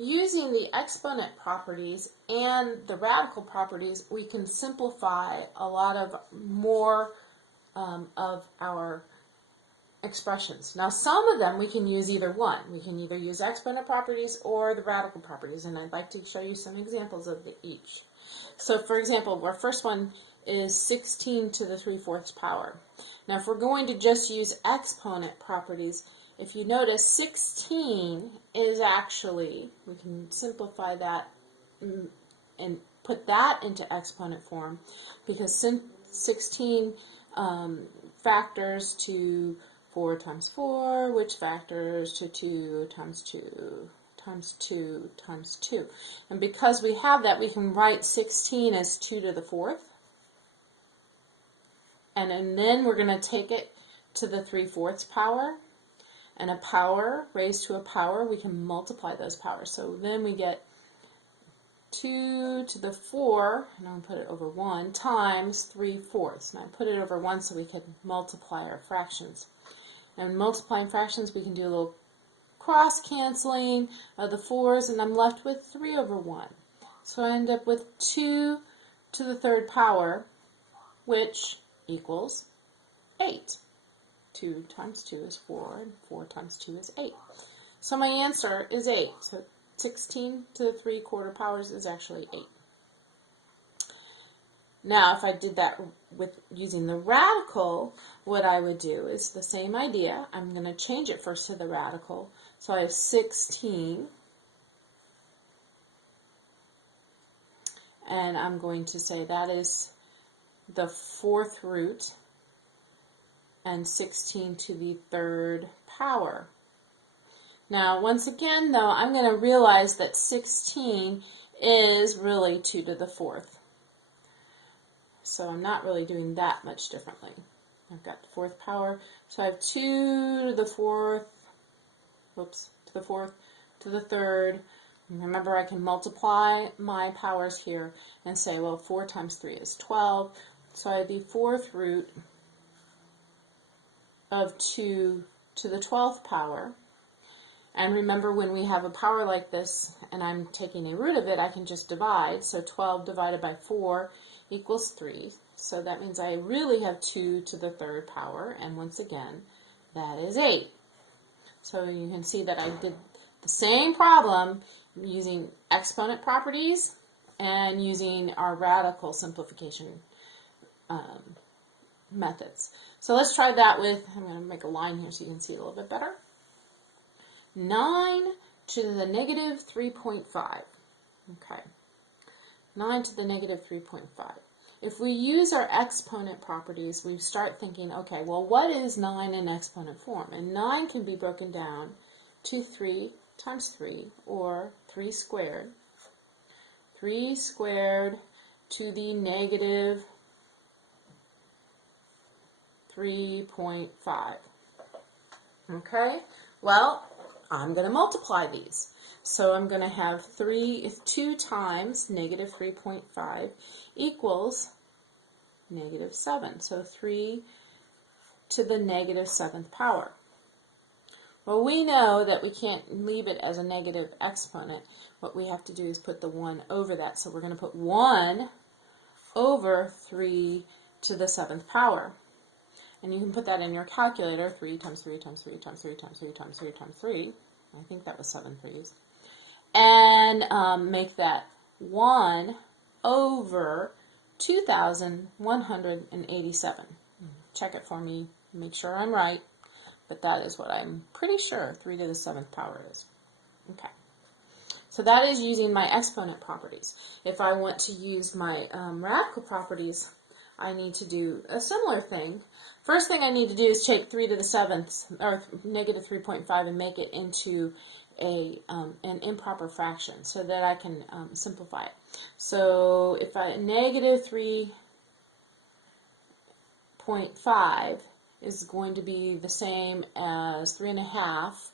using the exponent properties and the radical properties, we can simplify a lot of more of our expressions. Now, some of them we can use either one. We can either use exponent properties or the radical properties, and I'd like to show you some examples of each. So, for example, our first one is 16 to the 3/4 power. Now, if we're going to just use exponent properties, if you notice, 16 is actually, we can simplify that and put that into exponent form, because 16 factors to 4 times 4, which factors to 2 times 2 times 2 times 2. And because we have that, we can write 16 as 2 to the 4th. And then we're going to take it to the 3/4 power. And a power raised to a power, we can multiply those powers. So then we get 2 to the 4, and I'm going to put it over 1, times 3/4. And I put it over 1 so we can multiply our fractions. And multiplying fractions, we can do a little cross-canceling of the 4's, and I'm left with 3 over 1. So I end up with 2 to the 3rd power, which equals 8. 2 times 2 is 4, and 4 times 2 is 8. So my answer is 8. So 16 to the 3/4 powers is actually 8. Now, if I did that with using the radical, what I would do is the same idea. I'm going to change it first to the radical. So I have 16, and I'm going to say that is the 4th root, and 16 to the 3rd power. Now, once again, though, I'm going to realize that 16 is really 2 to the 4th. So I'm not really doing that much differently. I've got the 4th power, so I have 2 to the 4th, to the 4th, to the 3rd. And remember, I can multiply my powers here and say, well, 4 times 3 is 12. So I have the 4th root of 2 to the 12th power. And remember, when we have a power like this and I'm taking a root of it, I can just divide. So 12 divided by 4 equals 3. So that means I really have 2 to the 3rd power. And once again, that is 8. So you can see that I did the same problem using exponent properties and using our radical simplification methods. So let's try that with, I'm going to make a line here so you can see it a little bit better. 9 to the negative 3.5. Okay. 9 to the negative 3.5. If we use our exponent properties, we start thinking, okay, well, what is 9 in exponent form? And 9 can be broken down to 3 times 3, or 3 squared. 3 squared to the negative 3.5. Okay, well, I'm going to multiply these. So I'm going to have 2 times negative 3.5 equals negative 7. So 3 to the negative 7th power. Well, we know that we can't leave it as a negative exponent. What we have to do is put the 1 over that. So we're going to put 1 over 3 to the 7th power. And you can put that in your calculator, 3 times 3 times 3 times 3 times 3 times 3 times 3. I think that was 7 3s. And make that 1 over 2,187. Check it for me, make sure I'm right. But that is what I'm pretty sure 3 to the 7th power is. Okay. So that is using my exponent properties. If I want to use my radical properties, I need to do a similar thing. First thing I need to do is take 3 to the 7th, or negative 3.5, and make it into an improper fraction so that I can simplify it. So if I negative 3.5 is going to be the same as 3.5,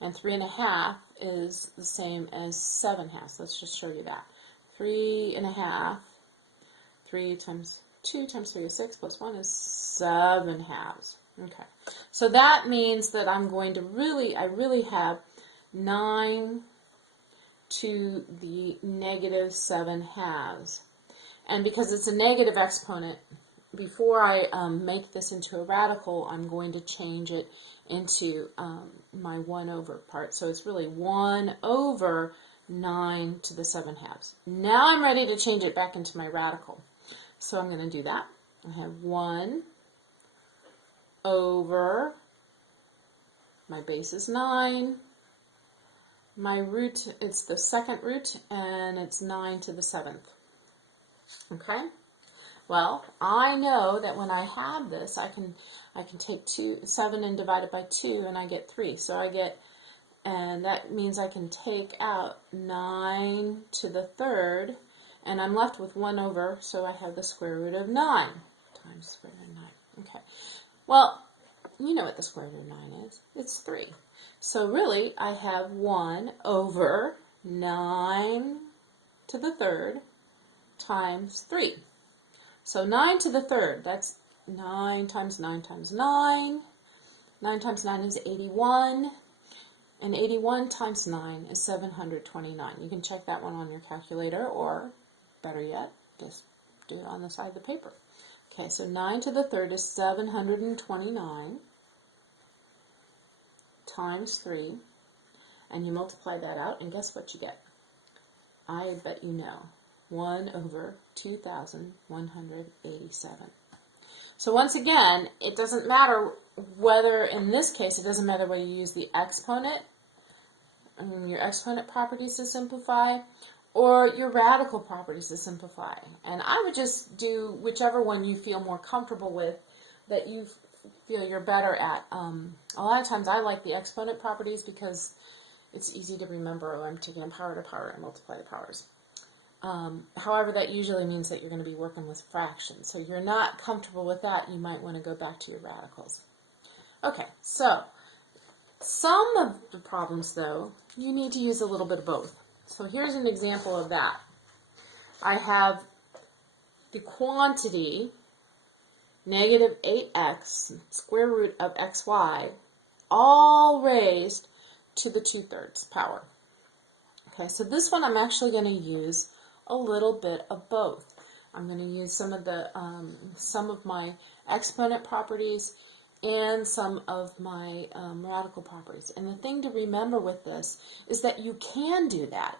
and 3.5 is the same as 7/2. Let's just show you that. 3.5, 3 times 2 times 3 is 6, plus 1 is 7/2. Okay, so that means that I'm going to I really have 9 to the negative 7/2. And because it's a negative exponent, before I make this into a radical, I'm going to change it into my 1 over part. So it's really 1 over 9 to the 7/2. Now I'm ready to change it back into my radical. So I'm going to do that. I have 1 over, my base is 9. My root, it's the second root, and it's 9 to the 7th. Okay? Well, I know that when I have this, I can take 7 and divide it by 2, and I get 3. So I get, and that means I can take out 9 to the 3rd, and I'm left with 1 over, so I have the square root of 9 times the square root of 9. Okay. Well, you know what the square root of 9 is. It's 3. So really, I have 1 over 9 to the 3rd times 3. So 9 to the 3rd, that's 9 times 9 times 9. 9 times 9 is 81. And 81 times 9 is 729. You can check that one on your calculator, or better yet, just do it on the side of the paper. Okay, so 9 to the 3rd is 729 times 3, and you multiply that out, and guess what you get? I bet you know, 1 over 2,187. So once again, it doesn't matter whether, in this case, it doesn't matter whether you use the exponent, your exponent properties to simplify, or your radical properties to simplify. And I would just do whichever one you feel more comfortable with, that you feel you're better at. A lot of times I like the exponent properties because it's easy to remember. I'm taking a power to power and multiply the powers. However, that usually means that you're going to be working with fractions. So if you're not comfortable with that, you might want to go back to your radicals. Okay, so some of the problems, though, you need to use a little bit of both. So here's an example of that. I have the quantity negative 8x square root of xy all raised to the 2/3 power. Okay, so this one I'm actually going to use a little bit of both. I'm going to use some of my exponent properties and some of my radical properties. And the thing to remember with this is that you can do that.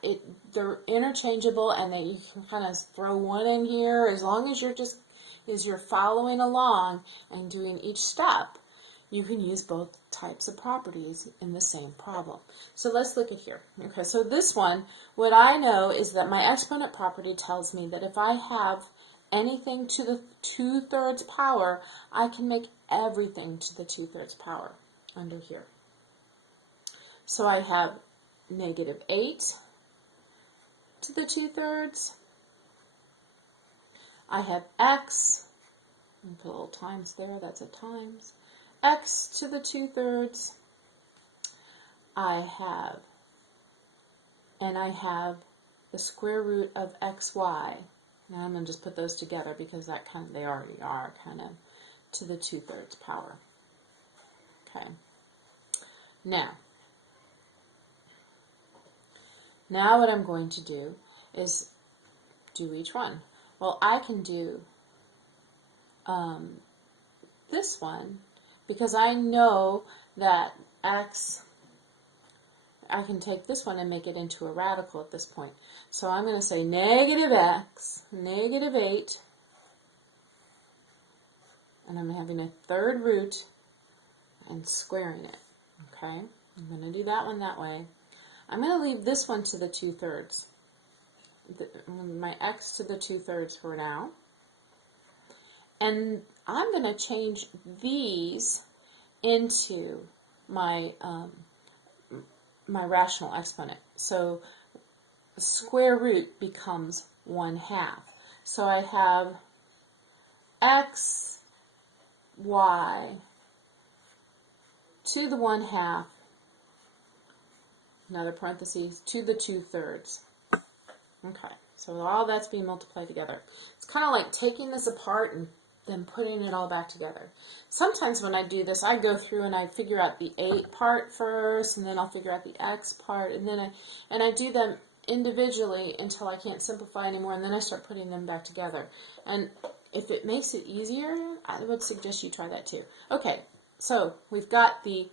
They're interchangeable, and that you can kind of throw one in here as long as you're following along and doing each step. You can use both types of properties in the same problem. So let's look at here. Okay, so this one, what I know is that my exponent property tells me that if I have anything to the 2/3 power, I can make everything to the 2/3 power under here. So I have negative 8 to the 2/3. I have x, and put a little times there, that's a times, x to the 2/3. I have the square root of xy. Now I'm going to just put those together because they already are kind of to the 2/3 power. Okay. Now what I'm going to do is do each one. Well, I can do this one because I know that x, I can take this one and make it into a radical at this point. So I'm going to say negative x, negative 8, and I'm having a 3rd root and squaring it. Okay, I'm going to do that one that way. I'm going to leave this one to the 2/3. My x to the 2/3 for now. And I'm going to change these into my my rational exponent. So the square root becomes 1/2. So I have x, y to the 1/2, another parenthesis, to the 2/3. Okay, so all that's being multiplied together. It's kind of like taking this apart and then putting it all back together. Sometimes when I do this, I go through and I figure out the 8 part first, and then I'll figure out the x part, and then I do them individually until I can't simplify anymore, and then I start putting them back together. And if it makes it easier, I would suggest you try that too. Okay, so we've got the,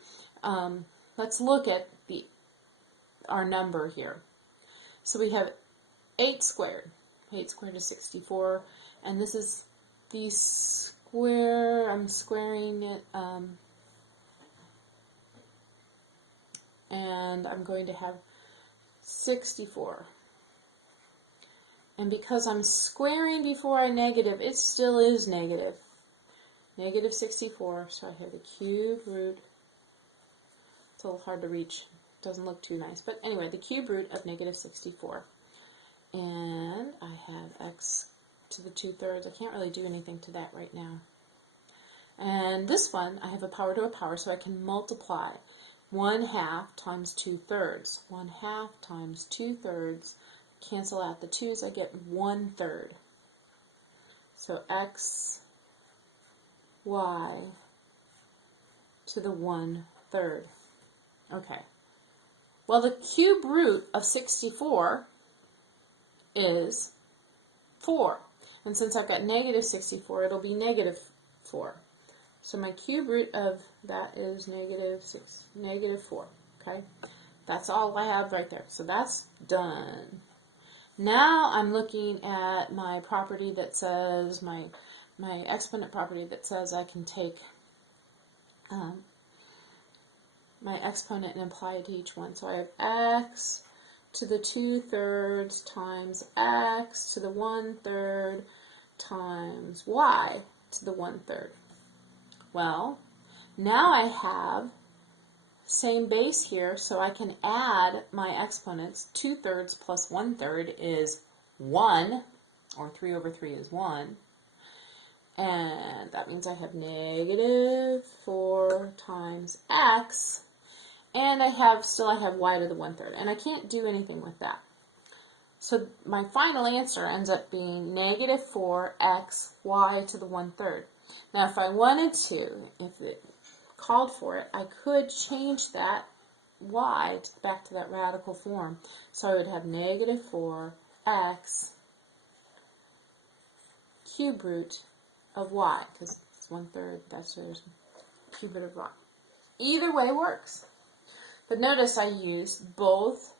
let's look at our number here. So we have 8 squared. 8 squared is 64, and this is the square, I'm squaring it, and I'm going to have 64. And because I'm squaring before I negative, it still is negative. Negative 64, so I have the cube root. It's a little hard to reach. Doesn't look too nice. But anyway, the cube root of negative 64. And I have x to the 2/3. I can't really do anything to that right now. And this one, I have a power to a power, so I can multiply 1/2 times 2/3. 1/2 times 2/3. Cancel out the 2's, I get 1/3. So x, y to the 1/3. Okay. Well, the cube root of 64 is 4. And since I've got negative 64, it'll be negative 4. So my cube root of that is negative 4. Okay? That's all I have right there. So that's done. Now I'm looking at my property that says, my exponent property that says I can take my exponent and apply it to each one. So I have x to the 2/3 times x to the 1/3 times y to the 1/3. Well, now I have same base here, so I can add my exponents. 2/3 plus 1/3 is 1, or 3/3 is 1. And that means I have negative 4 times x, and I still have y to the 1/3, and I can't do anything with that. So my final answer ends up being negative 4x y to the 1/3. Now if I wanted to, if it called for it, I could change that y back to that radical form. So I would have negative 4x cube root of y, because it's 1/3, that's there's cube root of y. Either way works. But notice I used both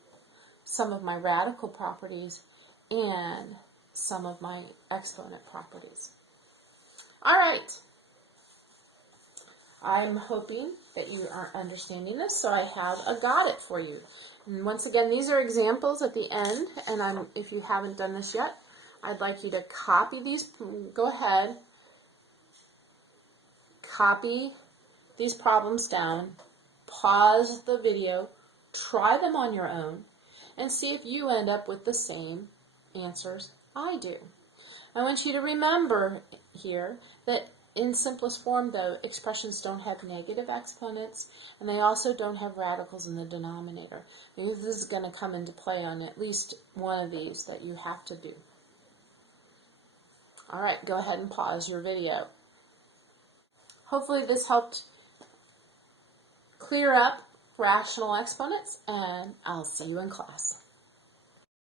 some of my radical properties and some of my exponent properties. All right. I'm hoping that you are understanding this, so I have a got it for you. And once again, these are examples at the end, and if you haven't done this yet, I'd like you to copy these. Go ahead, copy these problems down, pause the video, try them on your own, and see if you end up with the same answers I do. I want you to remember here that in simplest form, though, expressions don't have negative exponents, and they also don't have radicals in the denominator. Because this is going to come into play on at least one of these that you have to do. All right, go ahead and pause your video. Hopefully this helped clear up rational exponents, and I'll see you in class.